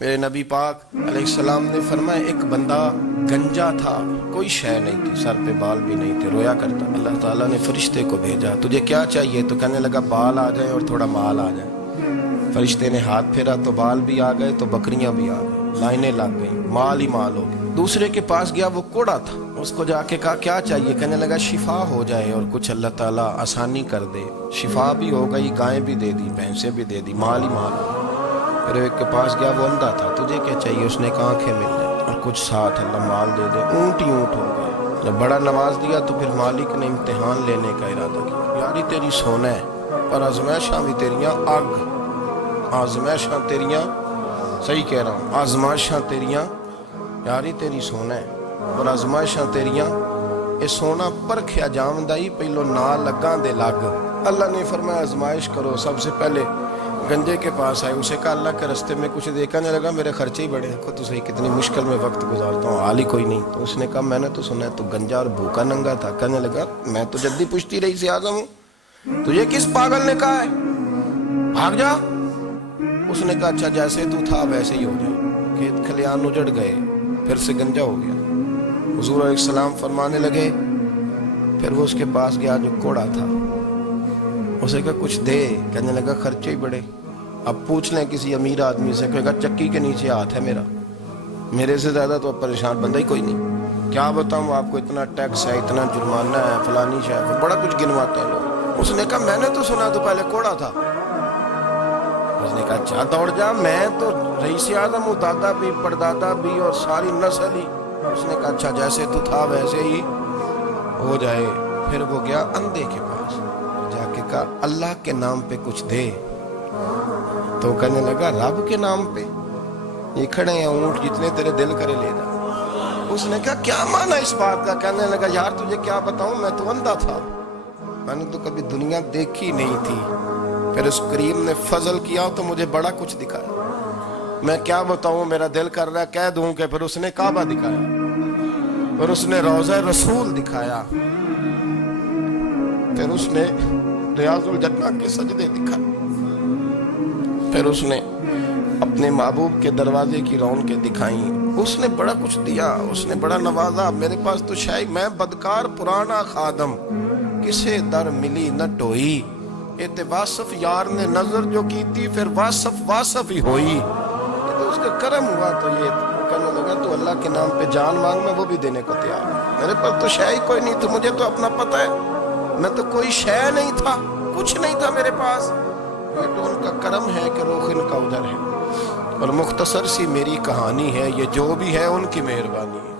میرے نبی پاک علیہ السلام نے فرمایا ایک بندہ گنجا تھا، کوئی شے نہیں تھی، سر پہ بال بھی نہیں تھے، رویا کرتا۔ اللہ تعالیٰ نے فرشتے کو بھیجا، تجھے کیا چاہیے؟ تو کہنے لگا بال آ جائیں اور تھوڑا مال آ جائے۔ فرشتے نے ہاتھ پھیرا تو بال بھی آ گئے تو بکریاں بھی آ گئی، لائنیں لگ گئیں، مال ہی مال ہو گئے۔ دوسرے کے پاس گیا، وہ کوڑا تھا، اس کو جا کے کہا کیا چاہیے؟ کہنے لگا شفا ہو جائے اور کچھ اللہ تعالیٰ آسانی کر دے۔ شفا بھی ہو گئی، گائیں بھی دے دی، بھینسیں بھی دے دی، مال ہی مال ہو گیا۔ پھر ایک کے پاس گیا، وہ اندھا تھا، تجھے کیا چاہیے؟ اس نے کہا آنکھیں مل جائیں اور کچھ ساتھ اللہ مال دے دے۔ اونٹ ہی اونٹ ہو گئے۔ جب بڑا نواز دیا تو پھر مالک نے امتحان لینے کا ارادہ کیا، یاری تیری سونا ہے اور آزمائشاں بھی تیریاں اگ، آزمائشاں تیریاں، صحیح کہہ رہا ہوں، آزمائشاں تیریاں، یاری تیری سونا ہے اور آزمائشاں تیریاں، یہ سونا پرکھیا جامدائی پہلو نہ لگاں دے لگ۔ اللہ نے فرمایا آزمائش کرو۔ سب سے پہلے گنجے کے پاس آئے، اسے کہا اللہ کے رستے میں کچھ دیکھنے لگا، میرے خرچے ہی بڑے ہیں، کو تو صحیح کتنی مشکل میں وقت گزارتا ہوں، حال ہی کوئی نہیں۔ تو اس نے کہا میں نے تو سنا ہے تو گنجا اور بھوکا ننگا تھا۔ کہنے لگا میں تو جدی پشتی رئیس اعظم ہوں، تجھے کس پاگل نے کہا ہے بھاگ جا؟ اس نے کہا اچھا جیسے تو تھا ویسے ہی ہو جائے۔ کھیت کھلیان اجڑ گئے، پھر سے گنجا ہو گیا۔ حضور علیہ السلام فرمانے لگے، پھر وہ اس کے پاس گیا جو کوڑا تھا، اسے کہا کچھ دے۔ کہنے لگا خرچے ہی بڑے۔ اب پوچھ لیں کسی امیر آدمی سے، کہے گا چکی کے نیچے ہاتھ ہے میرا، میرے سے زیادہ تو اب پریشان بندہ ہی کوئی نہیں، کیا بتاؤں آپ کو، اتنا ٹیکس ہے، اتنا جرمانہ ہے، فلانی شہر، بڑا کچھ گنواتے ہیں لوگ۔ اس نے کہا میں نے تو سنا تو پہلے کوڑا تھا۔ اس نے کہا اچھا دوڑ جا، میں تو رئیس اعظم ہوں، دادا بھی پردادا بھی اور ساری نسل ہی۔ اس نے کہا اچھا جیسے تو تھا ویسے ہی ہو جائے۔ پھر وہ گیا اندھے کے پاس، جا کے کہا اللہ کے نام پہ کچھ دے۔ تو کہنے لگا رب کے نام پہ؟ یہ کھڑے ہیں اونٹ، جتنے تیرے دل کرے لے جا۔ اس نے کہا کیا معنی اس بات کا؟ کہنے لگا یار تجھے کیا بتاؤں، میں تو اندھا تھا، میں نے تو کبھی دنیا دیکھی نہیں تھی، پھر اس کریم نے فضل کیا تو مجھے بڑا کچھ دکھایا، میں کیا بتاؤں، میرا دل کر رہا ہے کہہ دوں کہ پھر اس نے کعبہ دکھایا، پھر اس نے روضہ رسول دکھایا، پھر اس نے ریاض الجنہ کے سجدے دکھائے، پھر اس نے اپنے محبوب کے دروازے کی رونقیں دکھائیں۔ اس نے بڑا کچھ دیا، اس نے بڑا نوازا۔ میرے پاس تو شاید میں بدکار پرانا خادم، کسے در ملی نہ ٹوئی، ایتے واصف یار نے نظر جو کی تھی، پھر واصف ہی ہوئی۔ یہ تو اس کا کرم ہوا۔ تو یہ کہنے لگا تو اللہ کے نام پہ جان مانگ، میں وہ بھی دینے کو تیار ہوں، میرے پاس تو شاید کوئی نہیں، تو مجھے تو اپنا پتہ ہے، میں تو کوئی شے نہیں تھا، کچھ نہیں تھا میرے پاس، یہ تو ان کا کرم ہے کہ روح ان کا ادھر ہے، اور مختصر سی میری کہانی ہے، یہ جو بھی ہے ان کی مہربانی ہے۔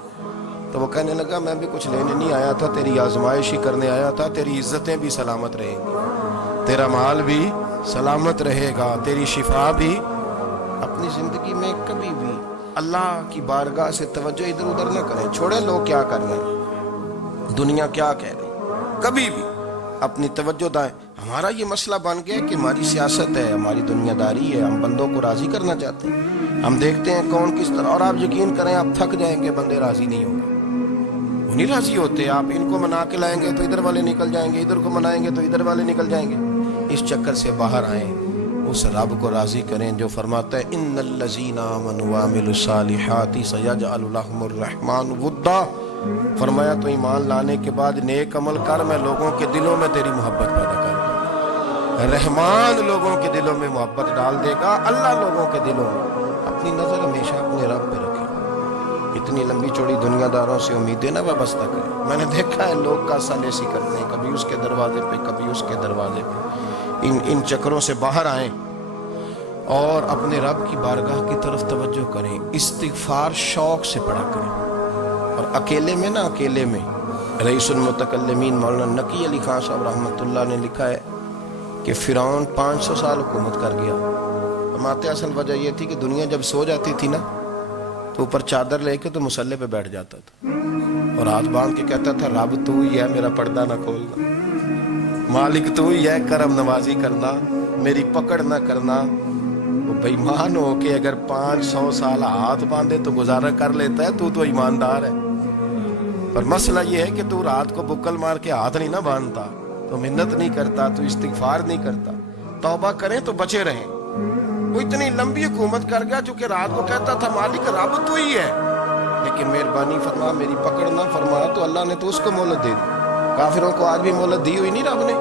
تو وہ کہنے لگا میں بھی کچھ لینے نہیں آیا تھا، تیری آزمائش ہی کرنے آیا تھا، تیری عزتیں بھی سلامت رہیں گی، تیرا مال بھی سلامت رہے گا، تیری شفا بھی۔ اپنی زندگی میں کبھی بھی اللہ کی بارگاہ سے توجہ ادھر ادھر نہ کریں، چھوڑیں لوگ کیا کر رہے ہیں، دنیا کیا کہہ رہی، کبھی بھی اپنی توجہ دائیں۔ ہمارا یہ مسئلہ بن گیا کہ ہماری سیاست ہے، ہماری دنیا داری ہے، ہم بندوں کو راضی کرنا چاہتے ہیں، ہم دیکھتے ہیں کون کس طرح، اور آپ یقین کریں آپ تھک جائیں گے، بندے راضی نہیں ہوں گے، وہ نہیں راضی ہوتے، آپ ان کو منا کے لائیں گے تو ادھر والے نکل جائیں گے، ادھر کو منائیں گے تو ادھر والے نکل جائیں گے۔ اس چکر سے باہر آئیں، اس رب کو راضی کریں جو فرماتا ہے ان الذین آمنوا وعملوا الصالحات سیجعل لهم الرحمن ودا۔ فرمایا تو ایمان لانے کے بعد نیک عمل کر، میں لوگوں کے دلوں میں تیری محبت پیدا کر دوں گا، رحمان لوگوں کے دلوں میں محبت ڈال دے گا، اللہ لوگوں کے دلوں میں۔ اپنی نظر ہمیشہ اپنے رب پہ رکھیں، اتنی لمبی چوڑی دنیا داروں سے امیدیں نہ وابستہ کریں۔ میں نے دیکھا ہے لوگ کاسا لیسی کرتے ہیں، کبھی اس کے دروازے پہ کبھی اس کے دروازے پہ، ان چکروں سے باہر آئیں اور اپنے رب کی بارگاہ کی طرف توجہ کریں، استغفار شوق سے پڑھا کریں، اور اکیلے میں نا، اکیلے میں رئیس المتکلمین مولانا نقی علی خان صاحب رحمۃ اللہ نے لکھا ہے کہ فرعون 500 سال حکومت کر گیا، فرماتے اصل وجہ یہ تھی کہ دنیا جب سو جاتی تھی نا تو اوپر چادر لے کے تو مسلح پہ بیٹھ جاتا تھا اور ہاتھ باندھ کے کہتا تھا رب تو ہی ہے، میرا پردہ نہ کھولنا، مالک تو ہی ہے، کرم نوازی کرنا، میری پکڑ نہ کرنا۔ وہ بے ایمان ہو کے اگر 500 سال ہاتھ باندھے تو گزارا کر لیتا ہے، تو ایماندار ہے، پر مسئلہ یہ ہے کہ تو رات کو بکل مار کے ہاتھ نہیں نہ باندھتا، تو منت نہیں کرتا، تو استغفار نہیں کرتا۔ توبہ کریں تو بچے رہیں، وہ اتنی لمبی حکومت کر گیا جو کہ رات کو کہتا تھا مالک رب تو ہی ہے، لیکن مہربانی فرما میری پکڑ نہ فرما، تو اللہ نے تو اس کو مہلت دے دی۔ کافروں کو آج بھی مہلت دی ہوئی نہیں رب نے؟